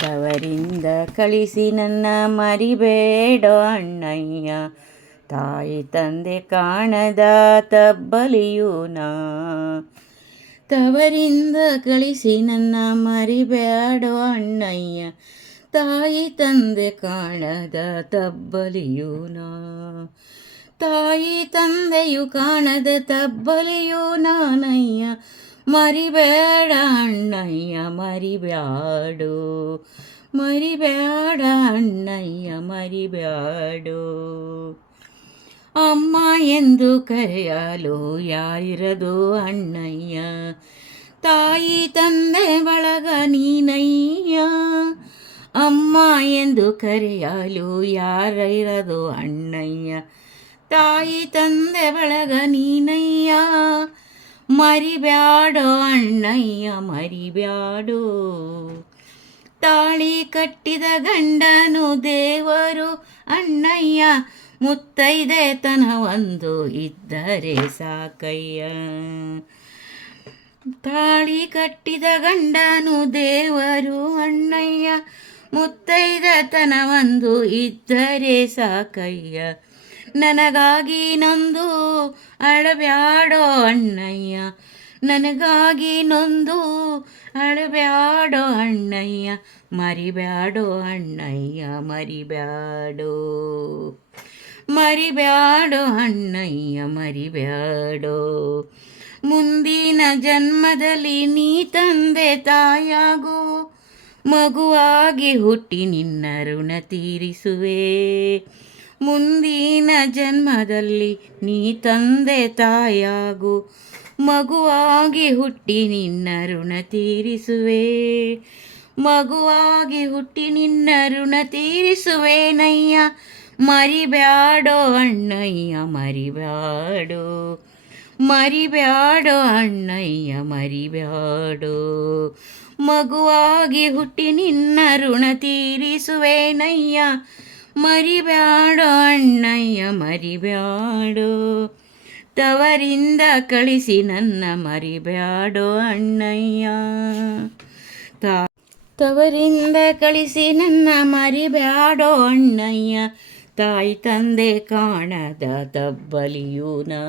ತವರಿಂದ ಕಳಿಸಿ ನನ್ನ ಮರಿಬೇಡ ಅಣ್ಣಯ್ಯ. ತಾಯಿ ತಂದೆ ಕಾಣದ ತಬ್ಬಲಿಯೂ ತವರಿಂದ ಕಳಿಸಿ ನನ್ನ ಮರಿಬೇಡೋ ಅಣ್ಣಯ್ಯ. ತಾಯಿ ತಂದೆ ಕಾಣದ ತಬ್ಬಲಿಯೂ ತಾಯಿ ತಂದೆಯು ಕಾಣದ ತಬ್ಬಲಿಯೂ ನಾನಯ್ಯ. ಮರಿಬೇಡ ಅಣ್ಣಯ್ಯ, ಮರಿಬ್ಯಾಡು. ಮರಿಬೇಡ ಅಣ್ಣಯ್ಯ, ಮರಿಬ್ಯಾಡು. ಅಮ್ಮ ಎಂದು ಕರೆಯಲು ಯಾರಿರದು ಅಣ್ಣಯ್ಯ? ತಾಯಿ ತಂದೆ ಬಳಗ ನೀನಯ್ಯ? ಅಮ್ಮ ಎಂದು ಕರೆಯಲು ಯಾರಿರದು ಅಣ್ಣಯ್ಯ? ತಾಯಿ ತಂದೆ ಬಳಗ ನೀನಯ್ಯ? ಮರಿಬ್ಯಾಡೋ ಅಣ್ಣಯ್ಯ, ಮರಿಬ್ಯಾಡೋ. ತಾಳಿ ಕಟ್ಟಿದ ಗಂಡನು ದೇವರು, ಅಣ್ಣಯ್ಯ ಮುತ್ತೈದೆ ತನ ಒಂದು ಇದ್ದರೆ ಸಾಕಯ್ಯ. ತಾಳಿ ಕಟ್ಟಿದ ಗಂಡನು ದೇವರು, ಅಣ್ಣಯ್ಯ ಮುತ್ತೈದ ತನ ಒಂದು ಇದ್ದರೆ ಸಾಕಯ್ಯ. ನನಗಾಗಿ ನಂದು ಅಳಬ್ಯಾಡೋ ಅಣ್ಣಯ್ಯ. ನನಗಾಗಿ ನೊಂದು ಅಳಬ್ಯಾಡೋ ಅಣ್ಣಯ್ಯ, ಮರಿಬ್ಯಾಡೋ ಅಣ್ಣಯ್ಯ, ಮರಿಬ್ಯಾಡೋ. ಮರಿಬ್ಯಾಡೋ ಅಣ್ಣಯ್ಯ, ಮರಿಬ್ಯಾಡೋ. ಮುಂದಿನ ಜನ್ಮದಲ್ಲಿ ನೀ ತಂದೆ ತಾಯಾಗು, ಮಗುವಾಗಿ ಹುಟ್ಟಿ ನಿನ್ನ ಋಣ ತೀರಿಸುವೆ. ಮುಂದಿನ ಜನ್ಮದಲ್ಲಿ ನೀ ತಂದೆ ತಾಯಾಗು ಮಗುವಾಗಿ ಹುಟ್ಟಿ ನಿನ್ನ ಋಣ ತೀರಿಸುವೆ. ಮಗುವಾಗಿ ಹುಟ್ಟಿ ನಿನ್ನ ಋಣ ತೀರಿಸುವೇನಯ್ಯ ಮರಿಬ್ಯಾಡೋ ಅಣ್ಣಯ್ಯ, ಮರಿಬ್ಯಾಡೋ. ಮರಿಬ್ಯಾಡೋ ಅಣ್ಣಯ್ಯ, ಮರಿಬ್ಯಾಡೋ. ಮಗುವಾಗಿ ಹುಟ್ಟಿ ನಿನ್ನ ಋಣ ತೀರಿಸುವೇನಯ್ಯ ಮರಿಬ್ಯಾಡೋ ಅಣ್ಣಯ್ಯ, ಮರಿಬ್ಯಾಡೋ. ತವರಿಂದ ಕಳಿಸಿ ನನ್ನ ಮರಿಬ್ಯಾಡೋ ಅಣ್ಣಯ್ಯ. ತಾ ತವರಿಂದ ಕಳಿಸಿ ನನ್ನ ಮರಿಬ್ಯಾಡೋ ಅಣ್ಣಯ್ಯ. ತಾಯಿ ತಂದೆ ಕಾಣದ ತಬ್ಬಲಿಯೂ ನಾ